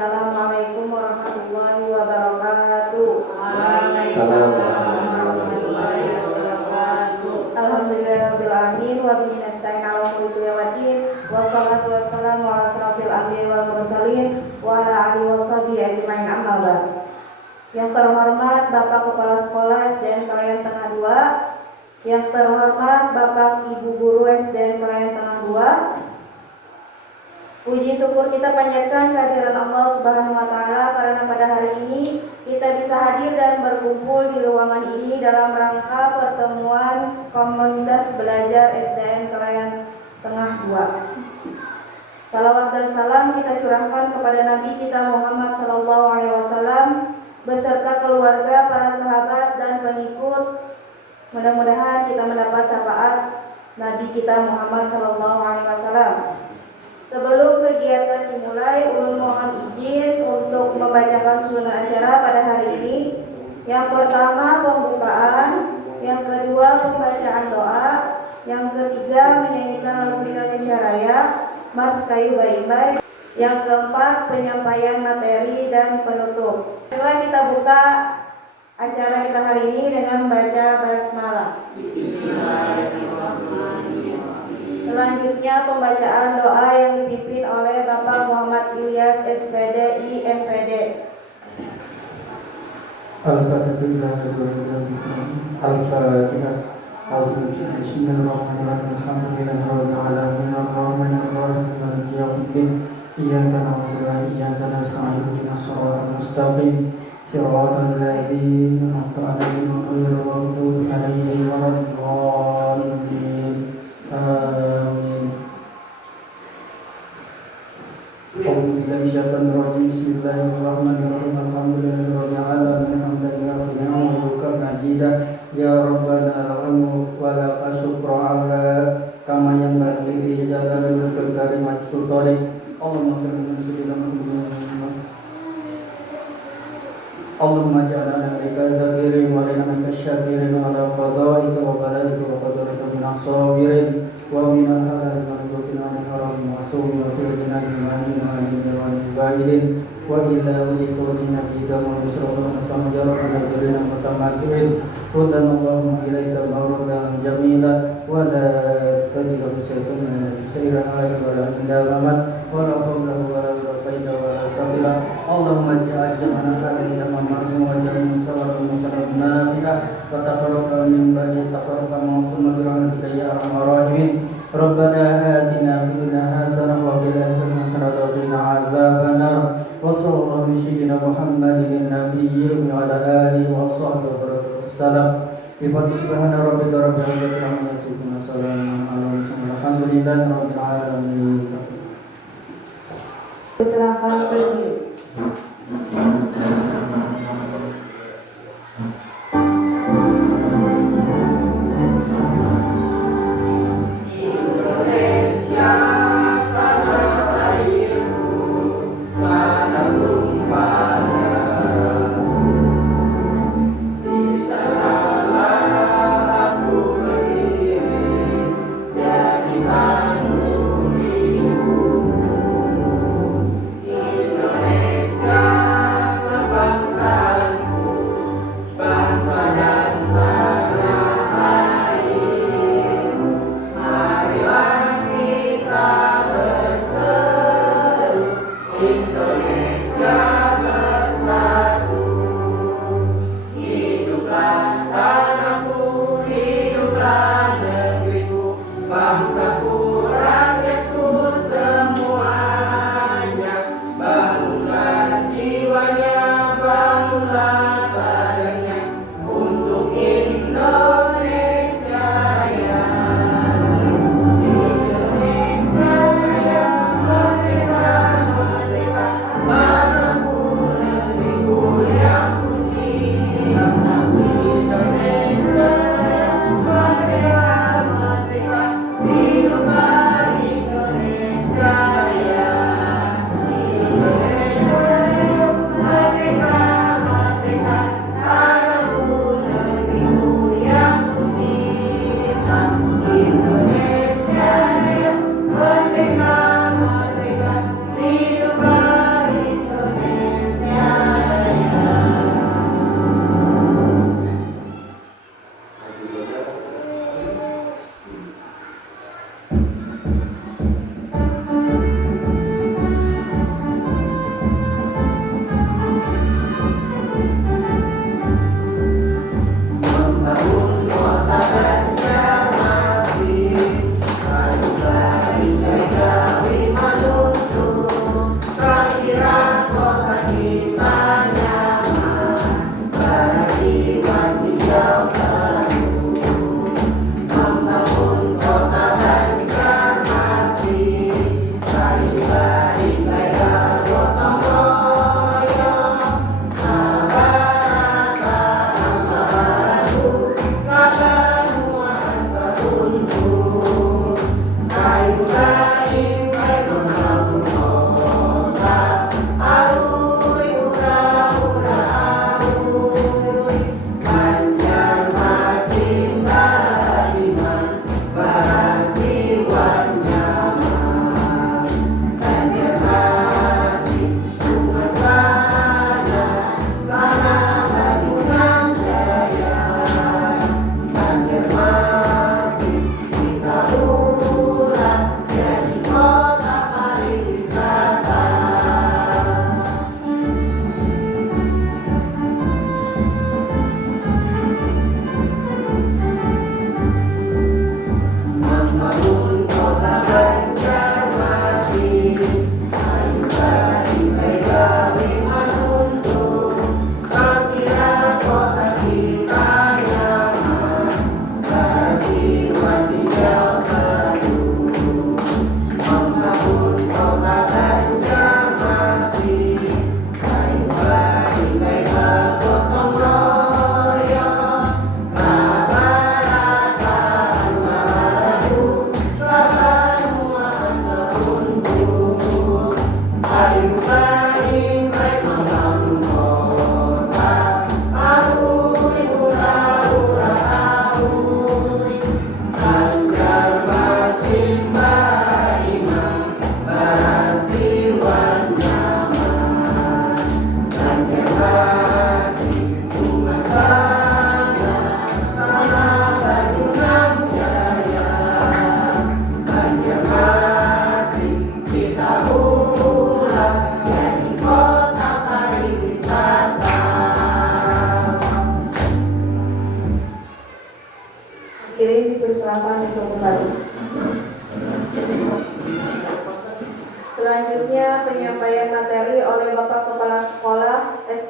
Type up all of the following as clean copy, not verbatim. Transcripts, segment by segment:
Assalamualaikum warahmatullahi wabarakatuh. Waalaikumsalam warahmatullahi wabarakatuh. Alhamdulillahirabbil alamin wa bihi nasta'in 'ala umuri dunya waddin. Wassalatu wassalamu ala asyrofil anbiya'i wal mursalin wa ala alihi washabihi ajmain, amma ba'd. Yang terhormat Bapak Kepala Sekolah SDN Kelayan Tengah 2, yang terhormat Bapak Ibu Guru SDN Kelayan Tengah 2, puji syukur kita panjatkan kehadiran Allah Subhanahu wa Ta'ala karena pada hari ini kita bisa hadir dan berkumpul di ruangan ini dalam rangka pertemuan komunitas belajar SDN Kelayan Tengah 2. Salawat dan salam kita curahkan kepada Nabi kita Muhammad SAW beserta keluarga, para sahabat dan pengikut. Mudah-mudahan kita mendapat syafaat Nabi kita Muhammad SAW. Sebelum kegiatan dimulai, ulun mohon izin untuk membacakan susunan acara pada hari ini. Yang pertama pembukaan, yang kedua pembacaan doa, yang ketiga menyanyikan lagu Indonesia Raya, Mars Kayu Bayi-Bayi, yang keempat penyampaian materi dan penutup. Setelah kita buka acara kita hari ini dengan membaca basmalah. Selanjutnya pembacaan doa yang dipimpin oleh Bapak Muhammad Ilyas SPD IMPD. Al-Fatihah. Al-Fatihah. Bismillahirrahmanirrahim. Alhamdulillahirabbil alamin. Arrahmanirrahim. Maliki yaumiddin. Iyyaka na'budu wa iyyaka nasta'in. Ihdinas siratal mustaqim. Siratal ladzina an'amta 'alaihim ghairil maghdubi 'alaihim waladdallin. Amin. Bismillahirrahmanirrahim. Alhamdulillahirabbil alamin. Hamdan yaghni wa majida ya rabbana alhamdu wa laka syukra ala kama yanbaghi li jalali wajhil karim sultani. Allahumma salli ala Muhammad. Allahumma ja'alna laka zakirin wa lana kasyakirin wa la qada'ika wa balaika wa qadarika min as-sabirin wa min al-halal wa rizqina min haram wa sumi wa firjina bimanin wa amin wa ibaidin wa ila wajhika nabiyika wa sallallahu alaihi wa sallam mutamakirin dan Allahumma ilaika al-mawrada jamila wa la tajidu syaitan sayran alaika wa la indalamat wa la hawla wa la quwwata illa billah. Allahumma ja'al jam'ana hadhihi marhum wa ja'al salatu musallam nafi'ah wa tafarraqna min ba'di tafarraqan wa kunna bi rahmatika ya arhamar rahimin. Rabbana atina fid dunya hasanah wa fil akhirati hasanah wa qina adzabannar. Wa sallallahu ala sayyidina Muhammadin nabiyyi wa ala alihi wa sahbihi wasallam. Bi fadli subhana rabbika rabbil izzati amma yasifun wa salamun ala mursalin walhamdulillahi rabbil alamin. Silakan pergi.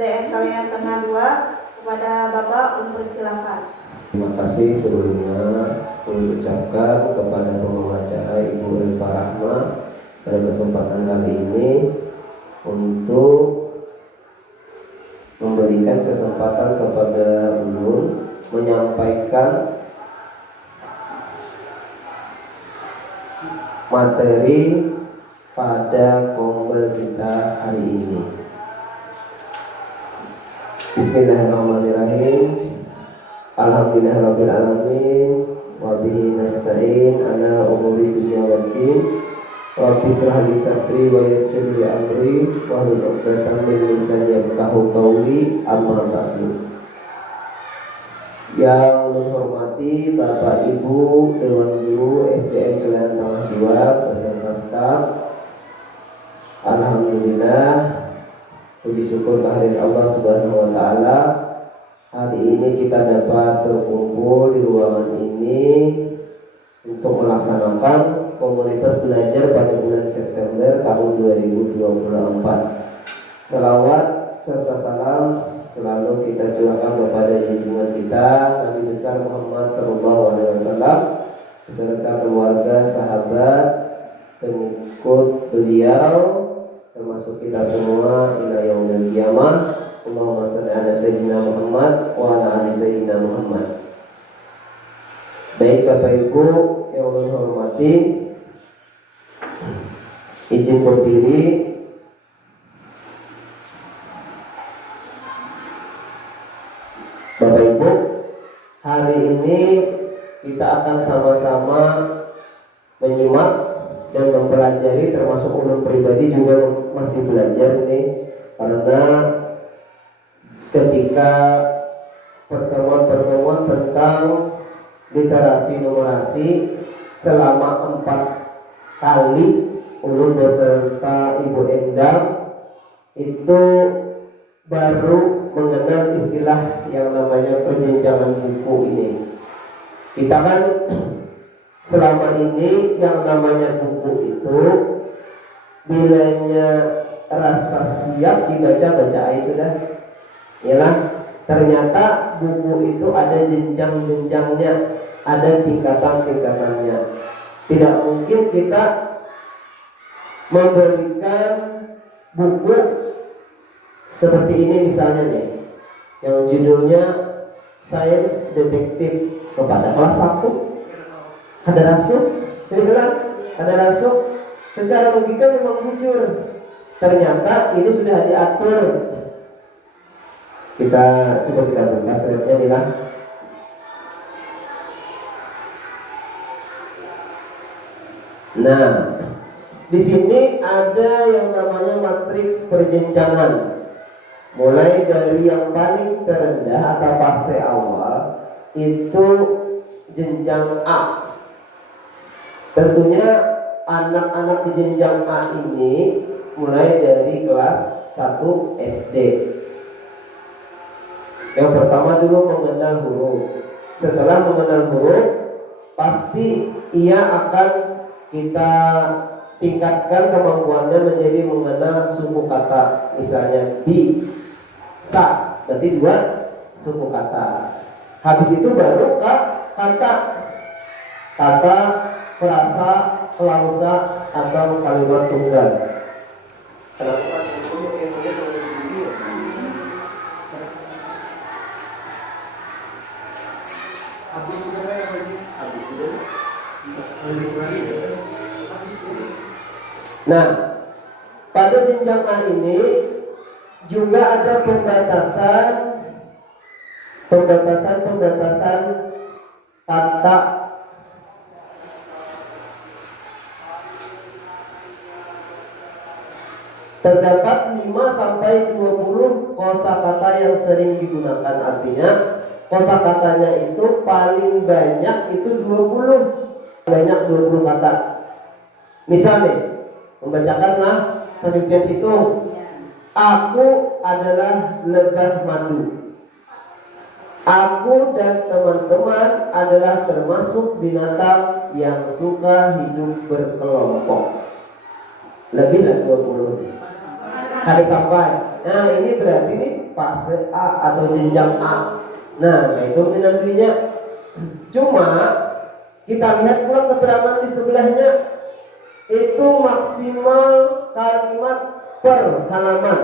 SDN Kalian Tengah 2 kepada Bapak mempersilahkan. Terima kasih sebelumnya mengucapkan kepada pembawa acara Ibu Elva Rahma pada kesempatan kali ini untuk memberikan kesempatan kepada Ulun menyampaikan materi pada kombel kita hari ini. Bismillahirrahmanirrahim. Alhamdulillahirabbil alamin wa bihi nasta'in ala umuri dunya waddin. Rabbi shrah li sadri wa yassir li amri wa hlul 'uqdatam min lisani yafqahu qawli. Amma ba'du. Yang menghormati Bapak Ibu Dewan Guru SDN Kalian Tengah 2 beserta staf, alhamdulillah, puji syukur kehadirat Allah Subhanahu wa taala. Hari ini kita dapat berkumpul di ruangan ini untuk melaksanakan komunitas belajar pada bulan September tahun 2024. Salawat serta salam selalu kita curahkan kepada junjungan kita Nabi besar Muhammad SAW beserta keluarga, sahabat, pengikut beliau, termasuk kita semua ila yaumil qiyamah. Allahumma shalli ala sayyidina Muhammad wa ala ali sayyidina Muhammad. Baik Bapak Ibu yang Allah hormati, izin berdiri. Bapak Ibu, hari ini kita akan sama-sama menyimak dan mempelajari, termasuk ulun pribadi juga masih belajar nih, karena ketika pertemuan-pertemuan tentang literasi numerasi selama 4 kali ulun beserta Ibu Endang itu baru mengenal istilah yang namanya perjenjangan buku ini. Kita kan selama ini yang namanya buku itu bilanya rasa siap dibaca-baca aja sudah. Yalah, ternyata buku itu ada jenjang-jenjangnya, ada tingkatan-tingkatannya. Tidak mungkin kita memberikan buku seperti ini misalnya nih, yang judulnya Sains Detektif kepada kelas 1. Ada rasuk, ada rasuk. Secara logika memang bujur. Ternyata ini sudah diatur. Kita coba kita buka slide-nya nih lah. Nah, di sini ada yang namanya matriks perjenjangan. Mulai dari yang paling terendah atau fase awal itu jenjang A. Tentunya anak-anak di jenjang A ini mulai dari kelas 1 SD. Yang pertama dulu mengenal huruf. Setelah mengenal huruf, pasti ia akan kita tingkatkan kemampuannya menjadi mengenal suku kata. Misalnya bi, sa, berarti 2 suku kata. Habis itu baru ke kata, frasa, klausa, atau kalimat tunggal. Kenapa masih dulu yang punya video? Habis sudah ya lagi? Habis sudah. Nah, pada jenjang A ini juga ada pembatasan kata. Terdapat 5 sampai 20 kosakata yang sering digunakan. Artinya kosakatanya itu paling banyak itu 20. Banyak 20 kata. Misalnya, membacakanlah sambil pian hitung. Aku adalah lebah madu. Aku dan teman-teman adalah termasuk binatang yang suka hidup berkelompok. Lebih dari 20. Hari sampai Nah ini berarti nih fase A atau jenjang A. Nah itu menantunya. Cuma kita lihat pula keterangan di sebelahnya, itu maksimal kalimat per halaman.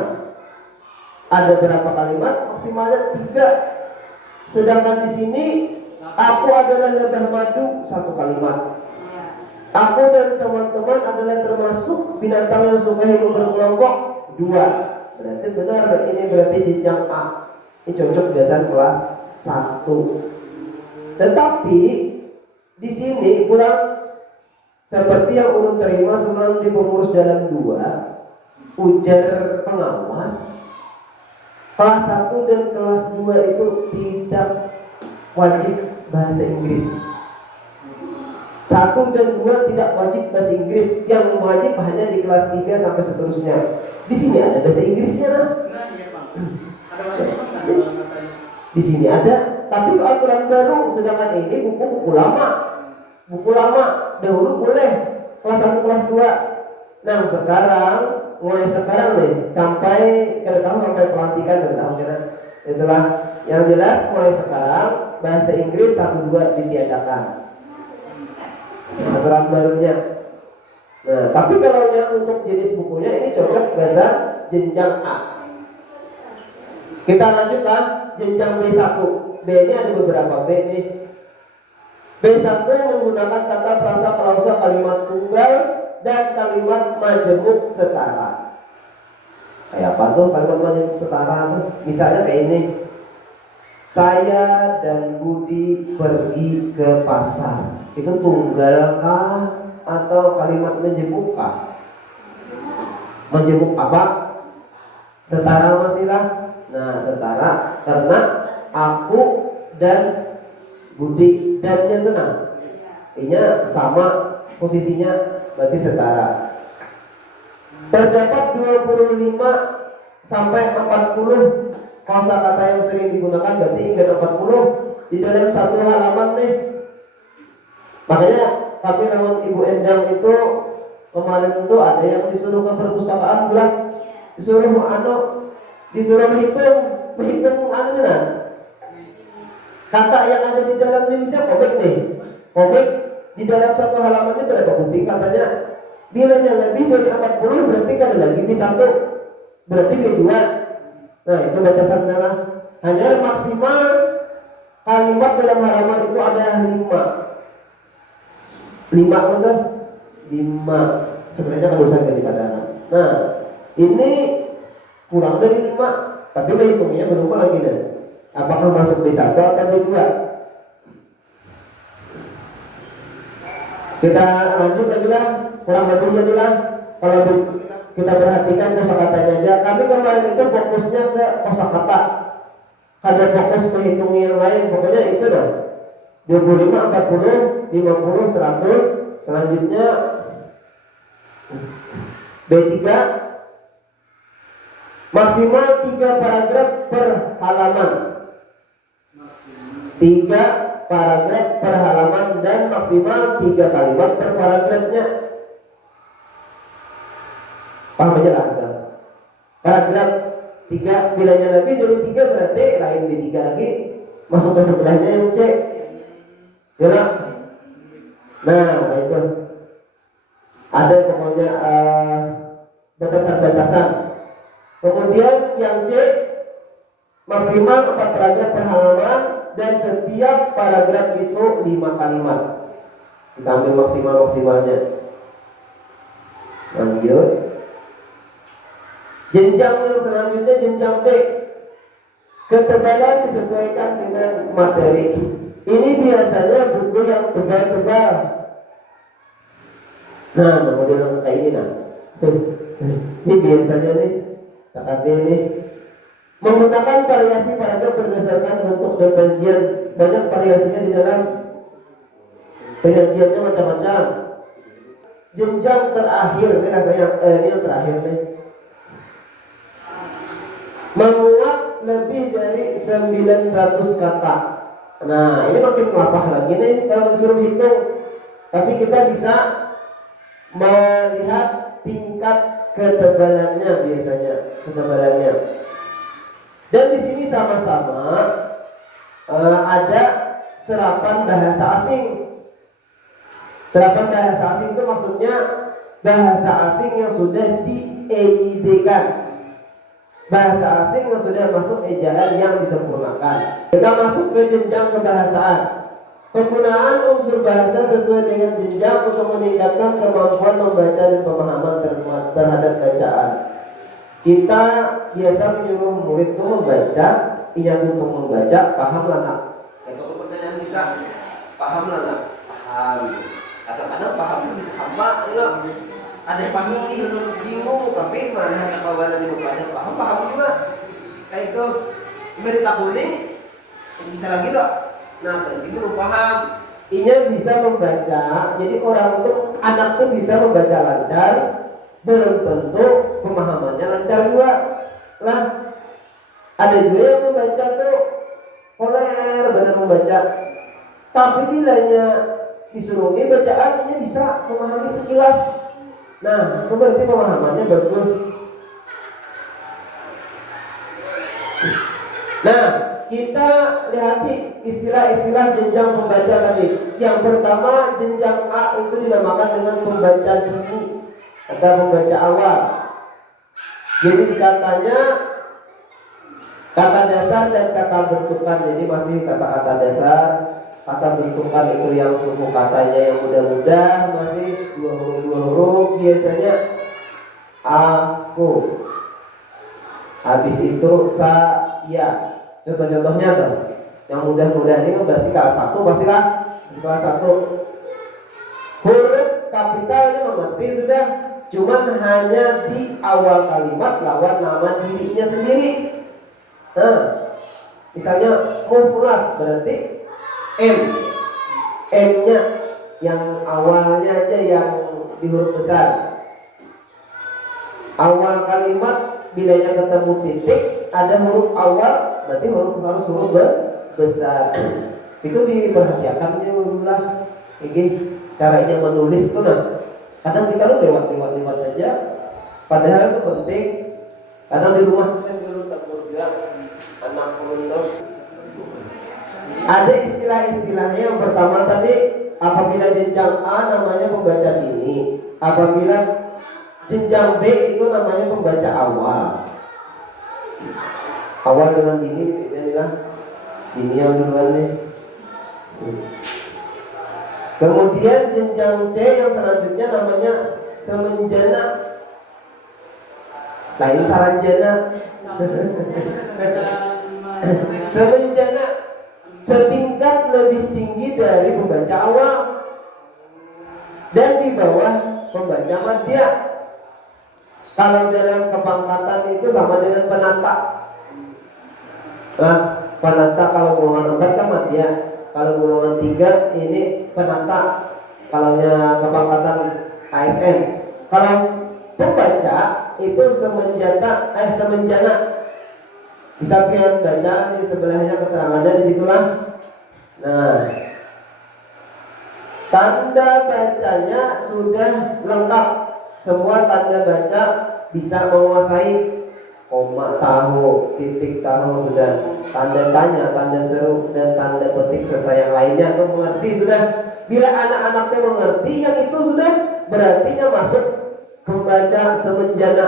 Ada berapa kalimat? Maksimalnya 3. Sedangkan di sini aku adalah lebah madu 1 kalimat. Aku dan teman-teman adalah termasuk binatang yang suka hidup berkelompok 2. Berarti benar, ini berarti jenjang A. Ini cocok dasar kelas 1. Tetapi di sini kurang seperti yang ulun terima sebelum di pengurus dalam 2, ujar pengawas kelas 1 dan kelas 2 itu tidak wajib bahasa Inggris. 1 dan 2 tidak wajib bahasa Inggris, yang wajib hanya di kelas 3 sampai seterusnya. Di sini ada bahasa Inggrisnya nah. Iya Pak. Ada wajib kan kalau katanya. Di sini ada, tapi itu aturan baru. Sedangkan ini buku lama. Buku lama dahulu boleh kelas 1 kelas 2. Nah sekarang, mulai sekarang nih sampai kita tahu sampai pelantikan kita tahu kita. Itulah yang jelas, mulai sekarang bahasa Inggris 1 2 ditiadakan. Aturan barunya. Nah, tapi kalau yang untuk jenis bukunya ini cocok dasar jenjang A. Kita lanjutkan jenjang B1. B ini ada beberapa B nih. B1 menggunakan kata frasa klausa kalimat tunggal dan kalimat majemuk setara. Kayak apa tuh kalimat majemuk setara tuh? Misalnya kayak ini. Saya dan Budi pergi ke pasar. Itu tunggalkah atau kalimat menjemukkah? Menjemuk apa? Setara masihlah. Nah setara karena aku dan Budi, dannya tenang, ini sama posisinya, berarti setara. Terdapat 25 sampai 40 kosakata yang sering digunakan, berarti ingat 40 di dalam 1 halaman nih. Makanya tapi namun Ibu Endang itu kemarin itu ada yang disuruh ke perpustakaan bilang disuruh menghitung kata yang ada di dalam ini. Misalnya komik nih, komik di dalam 1 halaman ini berapa putih katanya, bilanya lebih dari 40 berarti kan lagi di 1, berarti B2. Nah itu batasan adalah hanya maksimal kalimat dalam halaman itu ada 5 betul? 5 sebenarnya kan dosa daripada. Nah ini kurang dari 5, tapi menghitungnya berubah lagi nih. Apakah masuk B1 atau B2? Kita lanjut lagi lah, kurang lebih jadilah. Kalau kita perhatikan kosakatanya aja. Kami kemarin itu fokusnya ke kosakata. Ada fokus menghitungi yang lain. Pokoknya itu dong. 25, 40, 50, 100. Selanjutnya B3 maksimal 3 paragraf per halaman. 3 paragraf per halaman dan maksimal 3 kalimat per paragrafnya. Paham aja lah kita. Paragraf 3 bilanya lebih dari 3 berarti lain B3 lagi, masuk ke sebelahnya yang C. Ya. Nah itu ada pokoknya batasan-batasan. Kemudian yang C maksimal 4 paragraf per halaman dan setiap paragraf itu 5 kalimat. Kita ambil maksimalnya. Lanjut. Jenjang yang selanjutnya jenjang D. Ketebalan disesuaikan dengan materi. Ini biasanya buku yang tebal-tebal. Nah, model yang kayak ini nah. Ini biasanya nih, KKD nih. Menggunakan variasi paragraf berdasarkan bentuk dan penyajian. Banyak variasinya di dalam penyajiannya macam-macam. Jenjang terakhir ini rasanya ini yang terakhir nih. Memuat lebih dari 900 kata. Nah ini makin kelapah lagi nih kalau disuruh hitung. Tapi kita bisa melihat tingkat ketebalannya biasanya. ketebalannya. Dan di sini sama-sama ada serapan bahasa asing. Serapan bahasa asing itu maksudnya bahasa asing yang sudah di-EID-kan, bahasa asing yang sudah masuk ejaan yang disempurnakan. Kita masuk ke jenjang kebahasaan. Penggunaan unsur bahasa sesuai dengan jenjang untuk meningkatkan kemampuan membaca dan pemahaman terhadap bacaan. Kita biasa menyuruh murid itu membaca, ingat untuk membaca, pahamlah nak. Kalau pertanyaan kita, pahamlah nak, paham. Kadang-kadang paham itu bisa hamba, ada yang paham bingung, tapi mana kekawanan yang membaca paham juga. Kayak itu, berita kuning, bisa lagi loh. Nah, berarti belum paham. Inya bisa membaca, jadi orang tuh, anak tuh bisa membaca lancar, belum tentu pemahamannya lancar juga. Lah, ada juga yang membaca tuh koler, benar membaca. Tapi bilanya disuruhin bacaan, inya bisa memahami sekilas. Nah, itu berarti pemahamannya bagus. Nah, kita lihat istilah-istilah jenjang pembaca tadi. Yang pertama, jenjang A itu dinamakan dengan pembaca dini atau pembaca awal. Jenis katanya kata dasar dan kata bentukan. Jadi masih kata-kata dasar. Kata bentukan itu yang suku katanya yang mudah-mudah, masih dua huruf biasanya aku. Habis itu saya. Contoh-contohnya tuh, yang mudah-mudah ini kan berarti kelas 1 pastilah, kelas 1. Huruf kapital ini mengerti sudah, cuman hanya di awal kalimat lawan nama dirinya sendiri. Nah, misalnya muflas berarti M-nya yang awalnya aja yang di huruf besar. Awal kalimat bilanya ketemu titik, ada huruf awal, berarti harus huruf besar. Itu diperhatikan dulu lah. Ini caranya menulis tuh nah. Kadang kita lewat aja. Padahal itu penting. Kadang di rumah tulis dulu tak kerja, anak untuk. Ada istilah-istilahnya. Yang pertama tadi, apabila jenjang A namanya pembaca dini, apabila jenjang B itu namanya pembaca awal. Awal dengan dini, inilah dini yang duluan nih. Kemudian jenjang C yang selanjutnya namanya semenjana. Lain saranjana. Semenjana, setingkat lebih tinggi dari pembaca awal dan di bawah pembaca madya. Kalau dalam kepangkatan itu sama dengan penata. Nah, penata kalau golongan 4 kan madya, kalau golongan 3 ini penata. Kalau kepangkatan ASN. Kalau pembaca itu semenjana. Bisa kalian baca di sebelahnya keterangannya di situlah. Nah, tanda bacanya sudah lengkap. Semua tanda baca bisa menguasai. Koma tahu, titik tahu sudah, tanda tanya, tanda seru, dan tanda petik serta yang lainnya itu mengerti sudah. Bila anak-anaknya mengerti yang itu sudah, berarti masuk pembaca semenjana.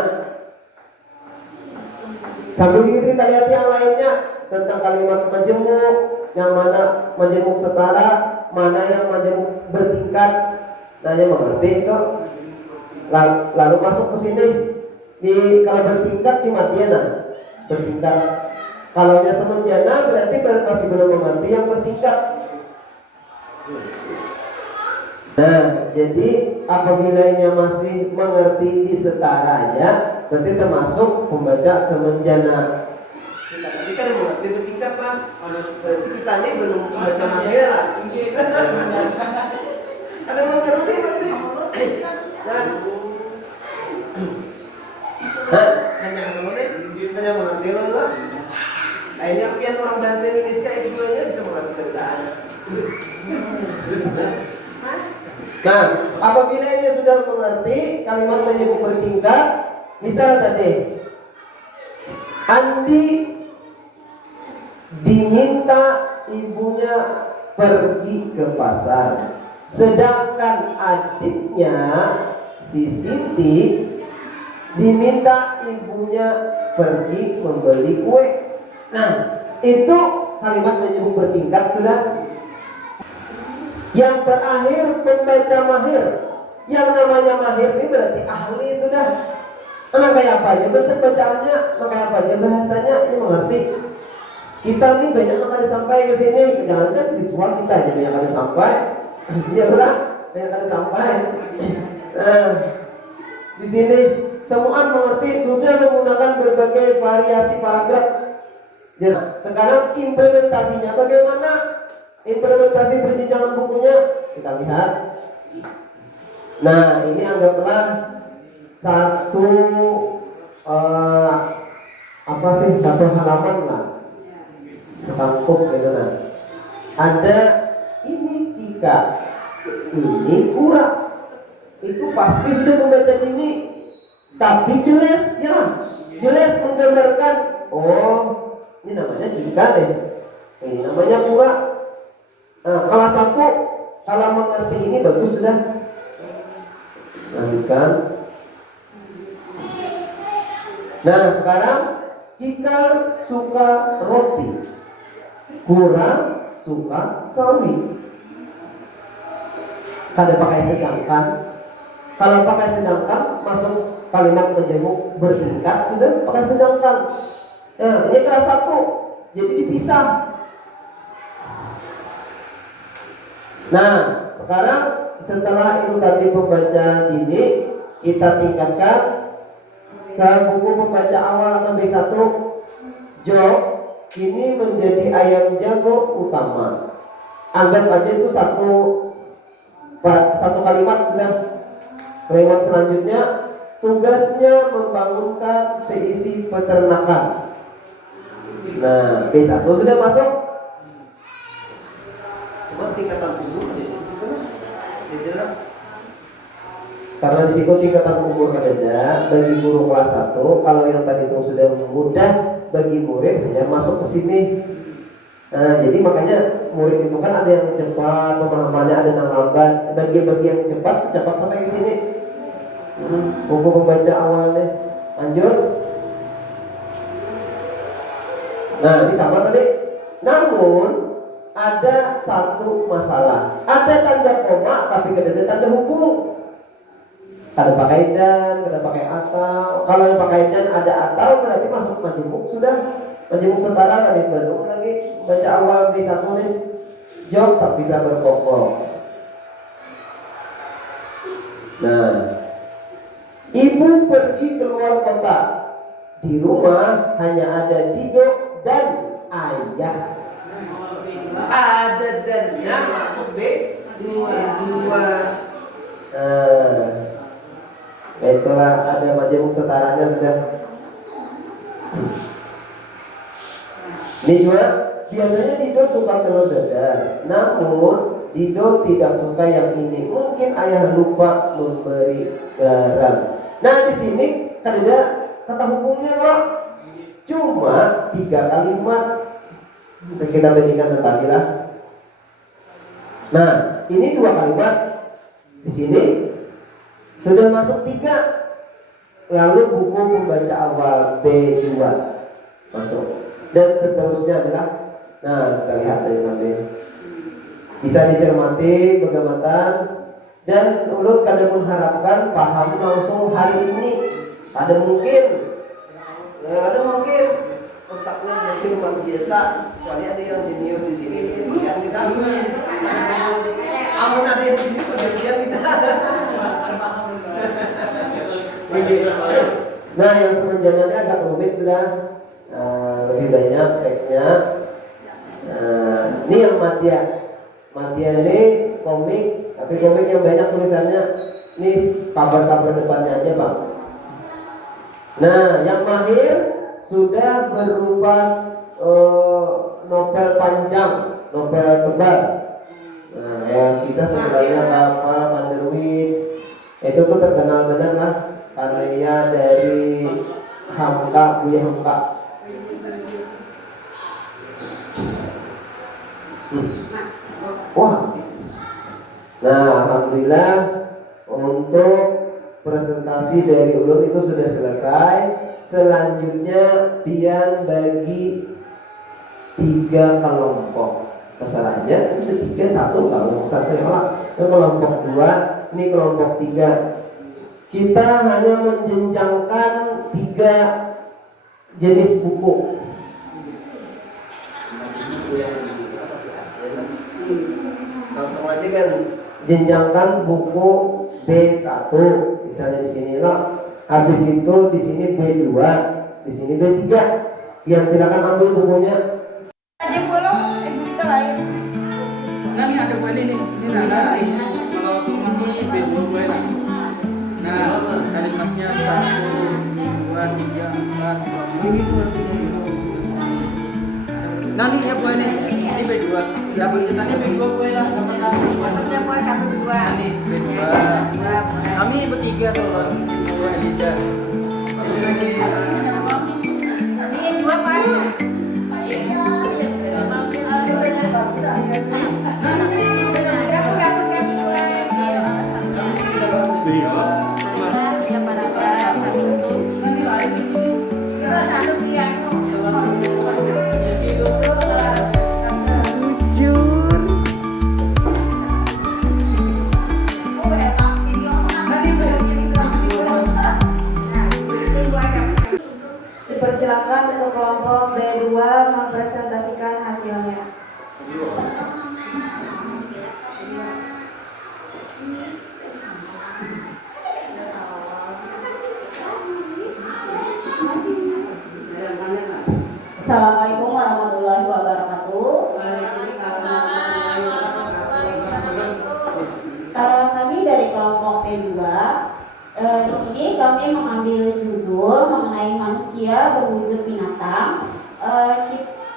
Sambil kita lihat yang lainnya tentang kalimat majemuk, yang mana majemuk setara, mana yang majemuk bertingkat. Nanya mengerti itu. Lalu masuk ke sini. Kalau bertingkat di matiana bertingkat. Kalau semenjana berarti masih belum mengerti yang bertingkat. Nah, jadi apabila ini masih mengerti di setaranya, berarti termasuk pembaca semenjana. Kita kan mengerti bertingkat lah. Berarti kita ini belum membaca matiana. Ada yang mengerti masih? Hanya mengerti loh. Nah, ini apian orang bahasa Indonesia S2-nya bisa mengerti bacaan. Nah, apabila ini sudah mengerti kalimat menyebut bertingkat, misal tadi Andi diminta ibunya pergi ke pasar, sedangkan adiknya si Siti diminta ibunya pergi membeli kue. Nah, itu kalimat menyebut bertingkat sudah. Yang terakhir pembaca mahir. Yang namanya mahir ini berarti ahli sudah. Nah, kayak apa aja bentuk bacaannya, kayak apa aja bahasanya, ini mengerti. Kita nih banyak yang akan sampai ke sini, jangankan siswa kita aja banyak yang sampai. Iyalah, banyak yang sampai. Nah, di sini semua mengerti, sudah menggunakan berbagai variasi paragraf. Ya, sekarang implementasinya bagaimana? Implementasi perjenjangan bukunya kita lihat. Nah, ini anggaplah satu satu halaman lah, setangkup gitu. Nah, ada ini Kika, ini kurang, itu pasti sudah membaca ini, tapi jelas ya, jelas menggambarkan, oh ini namanya Kika deh, ini namanya kurang. Nah, kelas 1 kalau mengerti ini bagus sudah. Lanjutkan. Nah, sekarang Kika suka roti, kurang suka sawi. Kada pakai sedangkan. Kalau pakai sedangkan masuk kalimat menjemuk bertingkat, sudah pakai sedangkan. Nah, ini kelas 1, jadi dipisah. Nah, sekarang setelah itu tadi pembaca dini, kita tingkatkan ke buku pembaca awal atau B1. Job ini menjadi ayam jago utama. Anggap aja itu satu kalimat sudah. Kalimat selanjutnya, tugasnya membangunkan seisi peternakan. Nah, B1 sudah masuk. Cuma tingkatan umur di dalam, karena di situ tingkatan umur ada bagi guru kelas 1. Kalau yang tadi itu sudah mudah bagi murid, hanya masuk ke sini. Nah, jadi makanya murid itu kan ada yang cepat pemahamannya, ada yang lambat. Bagi yang cepat sampai ke sini. Buku pembaca awalnya. Lanjut. Nah, ini sama tadi. Namun ada satu masalah. Ada tanda koma tapi tidak ada tanda hubung. Kada pakai dan, kada pakai atau. Kalau yang pakai dan ada atau berarti masuk majemuk sudah. Majemuk setara tadi belum lagi baca awal B1 nih. Job tak bisa berkokok. Nah, ibu pergi keluar kota. Di rumah hanya ada Dido dan ayah. Ada dannya masuk B2. Itulah ada majemuk setaranya sudah. Ini juga biasanya Dido suka telur dadar, namun Dido tidak suka yang ini. Mungkin ayah lupa memberi garam. Nah, di sini kan ada kata hubungnya loh. Cuma 3 kalimat. Kita bandingkan tadi lah. Nah, ini 2 kalimat. Di sini sudah masuk 3. Lalu buku pembaca awal B2 masuk. Dan seterusnya adalah, nah kita lihat dari sampai bisa dicermati pengamatan. Dan ulun kadang mengharapkan paham langsung hari ini. Ada mungkin otaknya mungkin luar biasa. Kecuali ada yang jenius di sini. Yang kita amun ada yang jenius bagian kita. Nah, yang semenjananya agak rumit sudah. Lebih banyak teksnya. Ini yang Madya. Madya ini komik, tapi komik yang banyak tulisannya. Ini kabar-kabar depannya aja, Bang. Nah, yang mahir sudah berupa novel panjang, novel tebal. Nah, yang kisah sebenarnya apa Vanderwits itu tuh terkenal benar lah, karya dari Hamka, Buya Hamka. Wah. Nah, alhamdulillah untuk presentasi dari ulun itu sudah selesai. Selanjutnya pian bagi 3 kelompok. Terserah aja, itu 3, 1 kelompok 1 ya lah. Ini kelompok 2, ini kelompok 3. Kita hanya menjenjangkan 3 jenis buku. Langsung aja kan jenjangkan buku B1 misalnya di sini loh. Habis itu di sini B2, di sini B3. Yang silakan ambil bukunya. Aja bolong, kita lain. Nah ini ada buah ini nah ini kalau ini B2 gue lah. Nah kalimatnya 1, 2, 3, 4, 5 nah ini ya buah ini B2 dapat kitanya B2 gue lah dapat Maksudnya boleh satu dua. ini B2 kami bertiga tuh B2 aja lagi Ini yang dua pak. Dipersilakan untuk kelompok B2 mempresentasikan hasilnya. Assalamualaikum warahmatullahi wabarakatuh. Kami dari kelompok B2 di sini kami mengambil judul mengenai manusia berwujud binatang,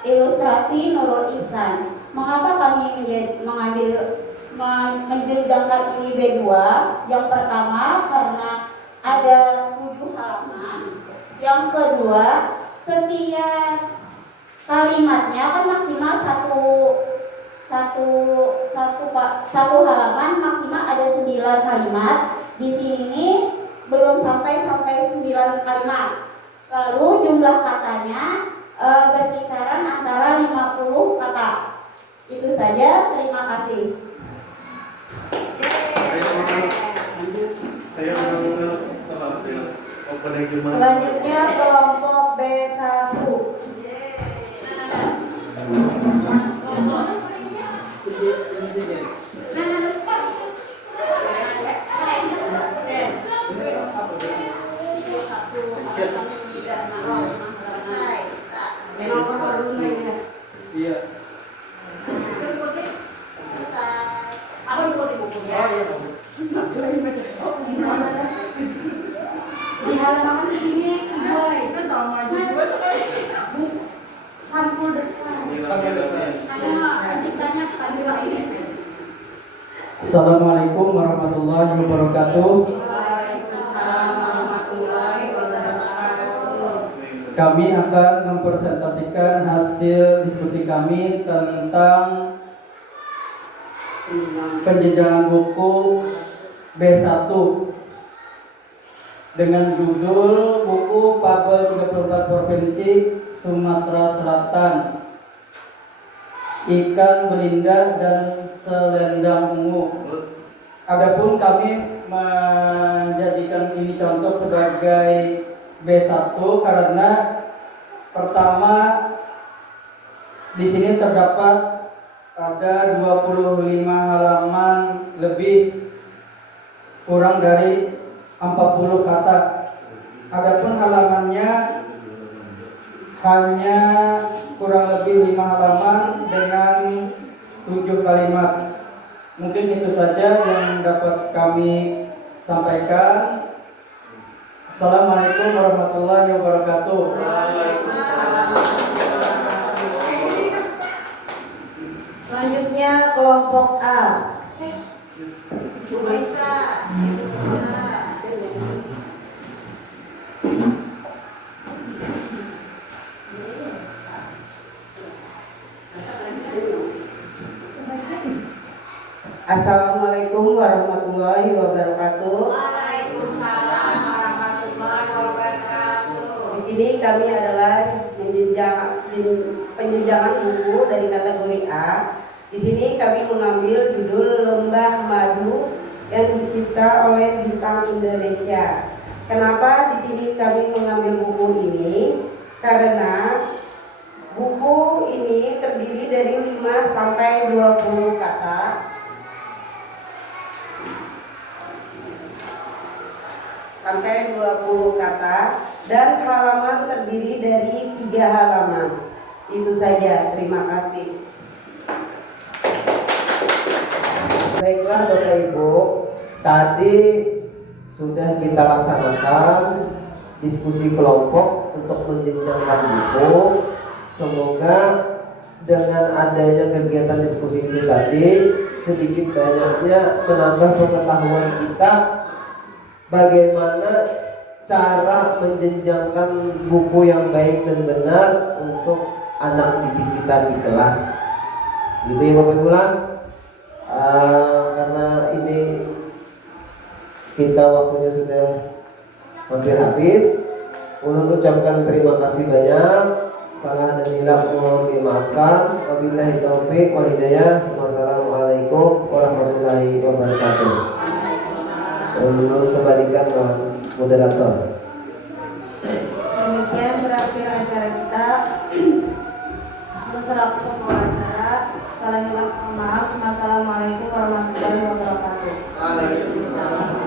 ilustrasi Nurul Ihsan. Mengapa kami menjenjangkan ini B2? Yang pertama karena ada 7 halaman. Yang kedua, setiap kalimatnya kan maksimal satu halaman maksimal ada 9 kalimat. Di sini belum sampai 9 kalimat. Lalu jumlah katanya berkisaran antara 50 kata. Itu saja, terima kasih. Selanjutnya kelompok B1. iya Apa diikuti bukunya? Di halaman di sini, boy. Itu sama juga sekali. Sampul depan. Ciptanya pada ini. Assalamualaikum warahmatullahi wabarakatuh. Waalaikumsalam warahmatullahi wabarakatuh. Kami akan mempresentasikan hasil diskusi kami tentang penjenjangan buku B1 dengan judul buku Fabel 34 Provinsi Sumatera Selatan, Ikan Belinda dan Selendang Ungu. Adapun kami menjadikan ini contoh sebagai B1 karena pertama di sini terdapat ada 25 halaman lebih kurang dari 40 kata. Adapun halamannya hanya kurang lebih 5 halaman dengan 7 kalimat. Mungkin itu saja yang dapat kami sampaikan. Assalamualaikum warahmatullahi wabarakatuh. Selanjutnya kelompok A. Assalamualaikum warahmatullahi wabarakatuh. Waalaikumsalam warahmatullahi wabarakatuh. Di sini kami adalah penjenjangan buku dari kategori A. Di sini kami mengambil judul Lembah Madu yang dicipta oleh Bintang Indonesia. Kenapa di sini kami mengambil buku ini? Karena buku ini terdiri dari 5 sampai 20 kata. Sampai 20 kata dan halaman terdiri dari 3 halaman. Itu saja, terima kasih. Baiklah Bapak Ibu, tadi sudah kita laksanakan diskusi kelompok untuk menjenjangkan buku. Semoga dengan adanya kegiatan diskusi ini tadi sedikit banyaknya menambah pengetahuan kita bagaimana cara menjenjangkan buku yang baik dan benar untuk anak didik kita di kelas. Gitu ya Bapak Ibu. Karena ini kita waktunya sudah hampir habis. Ulun ucapkan terima kasih banyak. Salah dan hilaf mohon dimaafkan. Wabillahi taufiq wal hidayah. Wassalamualaikum warahmatullahi wabarakatuh. Ulun kembalikan ke moderator. Demikian berakhir acara kita. Selaku pembawa acara, salah hilaf mohon maaf. Wassalamualaikum warahmatullahi wabarakatuh. Waalaikumsalam.